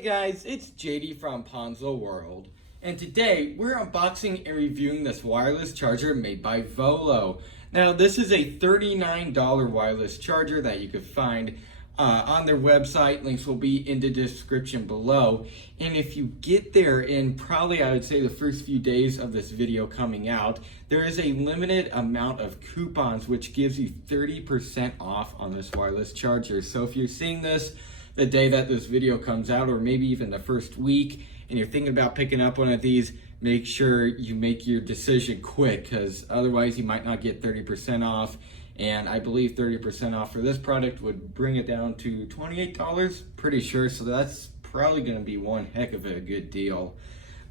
Hey guys, it's JD from Ponzo World, and today we're unboxing and reviewing this wireless charger made by Volo. Now this is a $39 wireless charger that you could find on their website. Links will be in the description below. And if you get there in probably, I would say, the first few days of this video coming out, there is a limited amount of coupons which gives you 30% off on this wireless charger. So if you're seeing this the day that this video comes out, or maybe even the first week, and you're thinking about picking up one of these, make sure you make your decision quick, because otherwise you might not get 30% off. And I believe 30% off for this product would bring it down to $28, pretty sure. So that's probably going to be one heck of a good deal.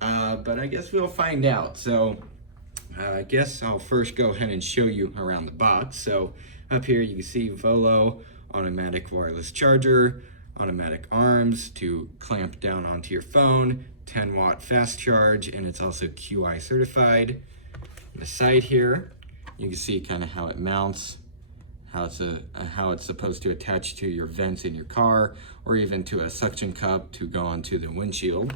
But I guess we'll find out. So I guess I'll first go ahead and show you around the box. So up here you can see Volo automatic wireless charger, automatic arms to clamp down onto your phone, 10-watt fast charge, and it's also QI certified. On the side here, you can see kind of how it mounts, how it's supposed to attach to your vents in your car, or even to a suction cup to go onto the windshield.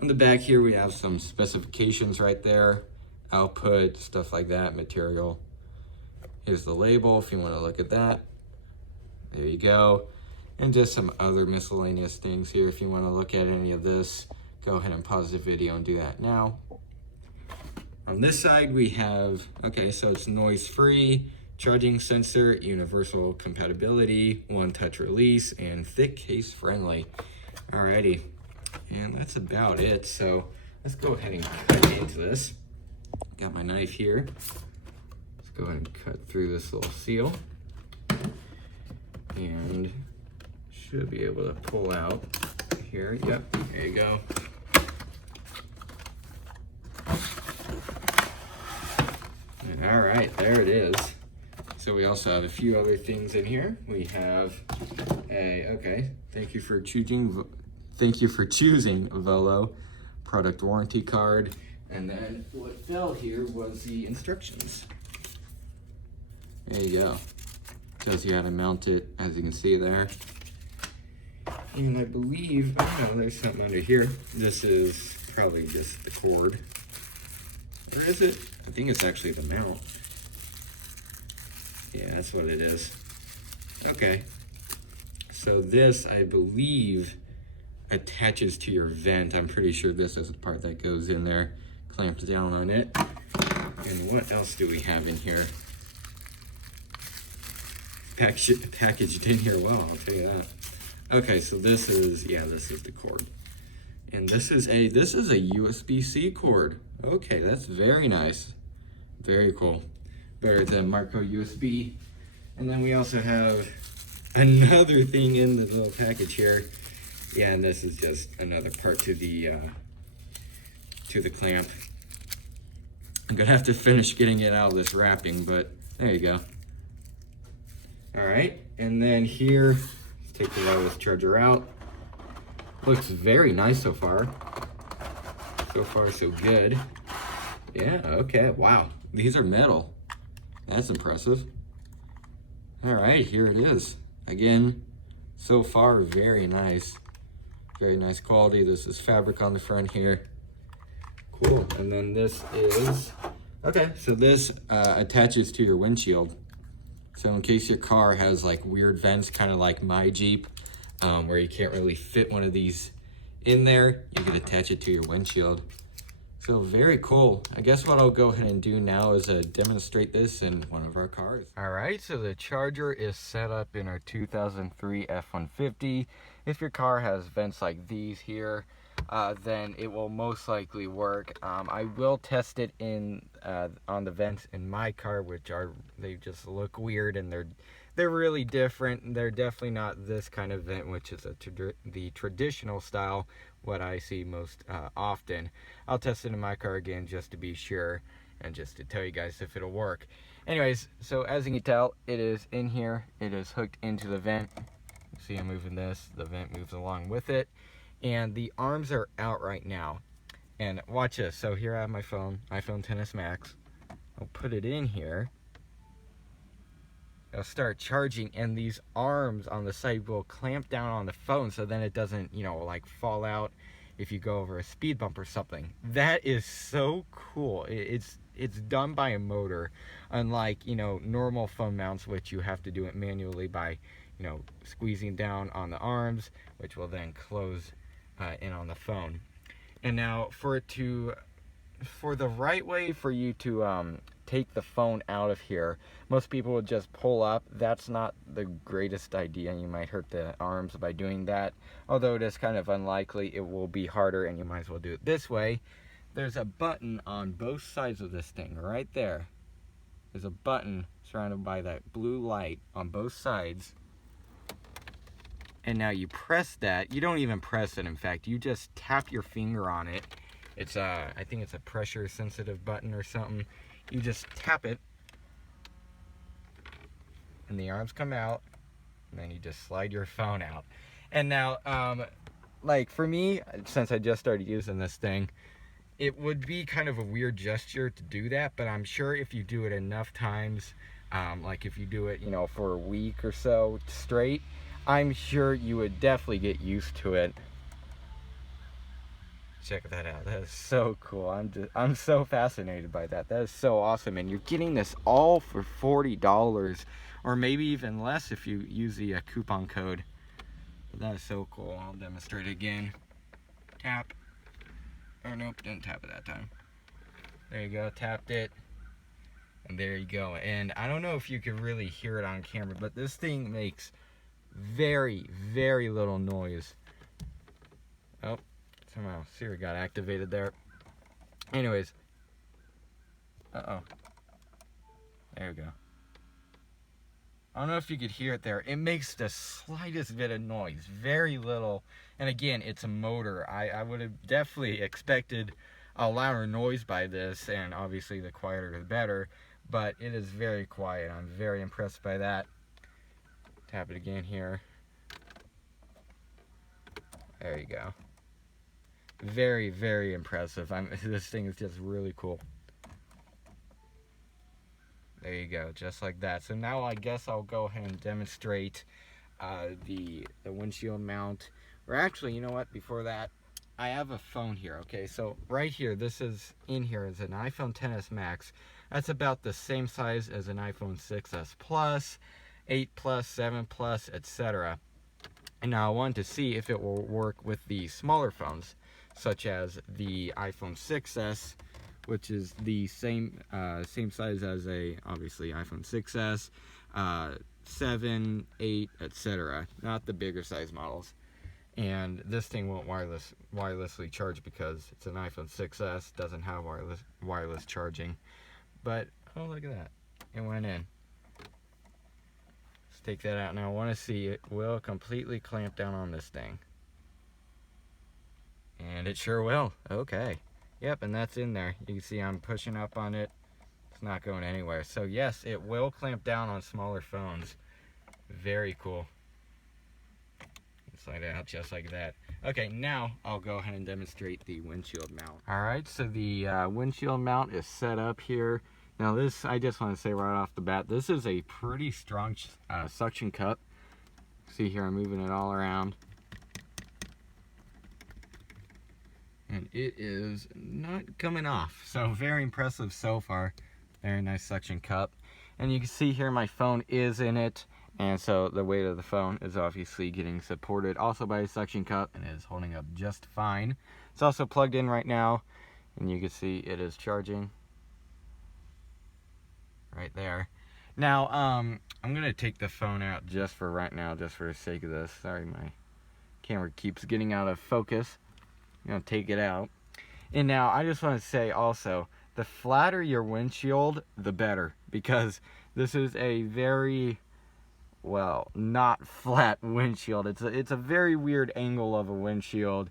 On the back here, we have some specifications right there, output, stuff like that, material. Here's the label if you want to look at that. There you go. And just some other miscellaneous things here. If you want to look at any of this, go ahead and pause the video and do that now. On this side we have, okay, so it's noise-free, charging sensor, universal compatibility, one-touch release, and thick case friendly. Alrighty, and that's about it. So let's go ahead and cut into this. Got my knife here. Let's go ahead and cut through this little seal. And should be able to pull out here. Yep, there you go. All right, there it is. So we also have a few other things in here. We have thank you for choosing Volo product warranty card. And then what fell here was the instructions. There you go. Tells you how to mount it, as you can see there. And I believe, oh no, there's something under here. This is probably just the cord. Or is it? I think it's actually the mount. Yeah, that's what it is. Okay. So this, I believe, attaches to your vent. I'm pretty sure this is the part that goes in there, clamps down on it. And what else do we have in here? Packaged in here well, I'll tell you that. Okay, so this is the cord. And this is a USB-C cord. Okay, that's very nice. Very cool. Better than micro USB. And then we also have another thing in the little package here. Yeah, and this is just another part to the clamp. I'm gonna have to finish getting it out of this wrapping, but there you go. All right, and then here, let's take the wireless charger out. Looks very nice so far. So far, so good. Yeah, okay, wow. These are metal. That's impressive. All right, here it is. Again, so far, very nice. Very nice quality. This is fabric on the front here. Cool, and then this is, okay, so this attaches to your windshield. So in case your car has like weird vents, kind of like my Jeep, where you can't really fit one of these in there, you can attach it to your windshield. So very cool. I guess what I'll go ahead and do now is demonstrate this in one of our cars. All right, so the charger is set up in our 2003 F-150. If your car has vents like these here, then it will most likely work. I will test it in on the vents in my car, which they just look weird, and they're really different. They're definitely not this kind of vent, which is the traditional style, what I see most often. I'll test it in my car again just to be sure, and just to tell you guys if it'll work. Anyways, so as you can tell, it is in here. It is hooked into the vent. See, I'm moving this. The vent moves along with it. And the arms are out right now. And watch this. So here I have my phone, iPhone XS Max. I'll put it in here. it'll start charging, and these arms on the side will clamp down on the phone so then it doesn't, you know, like fall out if you go over a speed bump or something. That is so cool. It's done by a motor, unlike, you know, normal phone mounts, which you have to do it manually by, you know, squeezing down on the arms, which will then close in on the phone. And now for the right way for you to take the phone out of here, most people would just pull up. That's not the greatest idea. You might hurt the arms by doing that. Although it is kind of unlikely, it will be harder, and you might as well do it this way. There's a button on both sides of this thing, right there. There's a button surrounded by that blue light on both sides. And now you press that. You don't even press it, in fact. You just tap your finger on it. It's I think it's a pressure sensitive button or something. You just tap it, and the arms come out, and then you just slide your phone out. And now, like for me, since I just started using this thing, it would be kind of a weird gesture to do that, but I'm sure if you do it enough times, like if you do it, you know, for a week or so straight, I'm sure you would definitely get used to it. Check that out. That is so cool. I'm so fascinated by that. That is so awesome. And you're getting this all for $40, or maybe even less if you use the coupon code. But that is so cool. I'll demonstrate it again. Tap. Oh nope, didn't tap it that time. There you go. Tapped it. And there you go. And I don't know if you can really hear it on camera, but this thing makes very, very little noise. Oh. Somehow Siri got activated there. Anyways. Uh-oh. There we go. I don't know if you could hear it there. It makes the slightest bit of noise. Very little. And again, it's a motor. I would have definitely expected a louder noise by this, and obviously the quieter the better. But it is very quiet. I'm very impressed by that. Tap it again here. There you go. Very, very impressive. This thing is just really cool. There you go, just like that. So now I guess I'll go ahead and demonstrate the windshield mount. Or actually, you know what? Before that, I have a phone here. Okay, so right here, this is in here is an iPhone XS Max. That's about the same size as an iPhone 6s Plus, 8 Plus, 7 Plus, etc. And now I wanted to see if it will work with the smaller phones, such as the iPhone 6s, which is the same size as a, obviously, iPhone 6s, 7, 8, etc. Not the bigger size models. And this thing won't wirelessly charge because it's an iPhone 6s, doesn't have wireless charging. But, oh, look at that. It went in. Let's take that out. Now I want to see it will completely clamp down on this thing. And it sure will. Okay. Yep, and that's in there. You can see I'm pushing up on it. It's not going anywhere. So yes, it will clamp down on smaller phones. Very cool. Slide it out just like that. Okay, now I'll go ahead and demonstrate the windshield mount. Alright, so the windshield mount is set up here. Now this, I just want to say right off the bat, this is a pretty strong suction cup. See here, I'm moving it all around. And it is not coming off. So very impressive so far. Very nice suction cup. And you can see here my phone is in it. And so the weight of the phone is obviously getting supported also by a suction cup and is holding up just fine. It's also plugged in right now. And you can see it is charging. Right there. Now, I'm going to take the phone out just for right now, just for the sake of this. Sorry, my camera keeps getting out of focus. I'm going to take it out. And now I just want to say also, the flatter your windshield, the better, because this is a very, well, not flat windshield. It's a very weird angle of a windshield,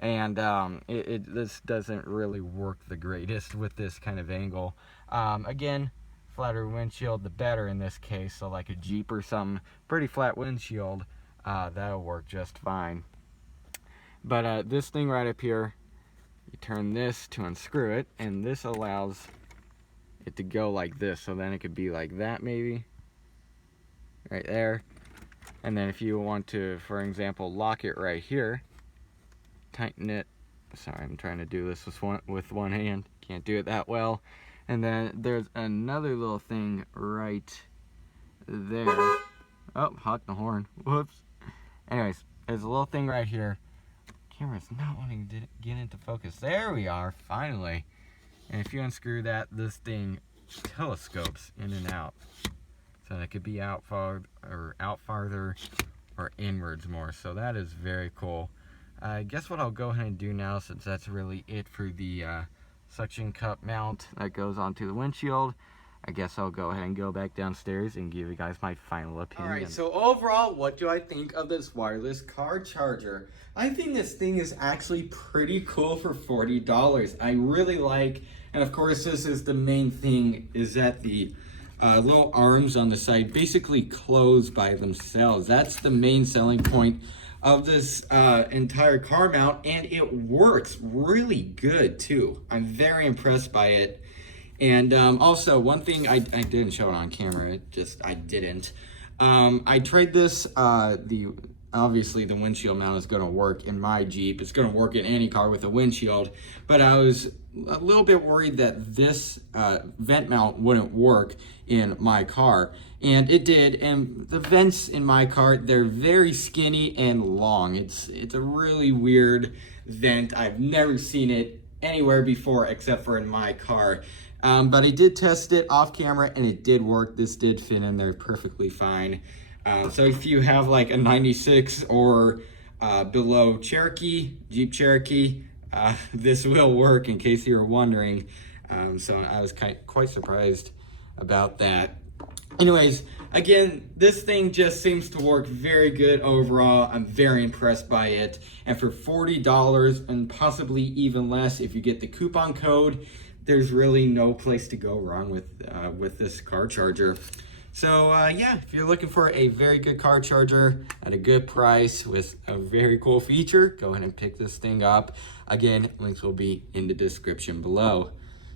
and this doesn't really work the greatest with this kind of angle. Again, flatter windshield, the better in this case. So like a Jeep or something, pretty flat windshield, that'll work just fine. But this thing right up here, you turn this to unscrew it, and this allows it to go like this. So then it could be like that maybe. right there. And then if you want to, for example, lock it right here, tighten it. Sorry, I'm trying to do this with one hand. Can't do it that well. And then there's another little thing right there. Oh, honked the horn. Whoops. Anyways, there's a little thing right here. Camera's not wanting to get into focus. There we are, finally. And if you unscrew that, this thing telescopes in and out. So that could be out farther or inwards more. So that is very cool. I guess what I'll go ahead and do now, since that's really it for the suction cup mount that goes onto the windshield, I guess I'll go ahead and go back downstairs and give you guys my final opinion. Alright, so overall, what do I think of this wireless car charger? I think this thing is actually pretty cool for $40. I really like, and of course this is the main thing, is that the little arms on the side basically close by themselves. That's the main selling point of this entire car mount, and it works really good too. I'm very impressed by it. And also, one thing I didn't show it on camera, I didn't. I tried this, obviously the windshield mount is gonna work in my Jeep. It's gonna work in any car with a windshield, but I was a little bit worried that this vent mount wouldn't work in my car. And it did, and the vents in my car, they're very skinny and long. It's a really weird vent. I've never seen it anywhere before except for in my car. But I did test it off camera and it did work. This did fit in there perfectly fine. So if you have like a 96 or below Cherokee, Jeep Cherokee, this will work, in case you were wondering. So I was quite surprised about that. Anyways, again, this thing just seems to work very good overall. I'm very impressed by it. And for $40 and possibly even less if you get the coupon code, there's really no place to go wrong with this car charger. So yeah, if you're looking for a very good car charger at a good price with a very cool feature, go ahead and pick this thing up. Again, links will be in the description below.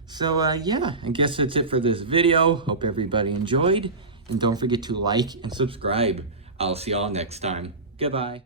So yeah, I guess that's it for this video. Hope everybody enjoyed, and don't forget to like and subscribe. I'll see y'all next time. Goodbye.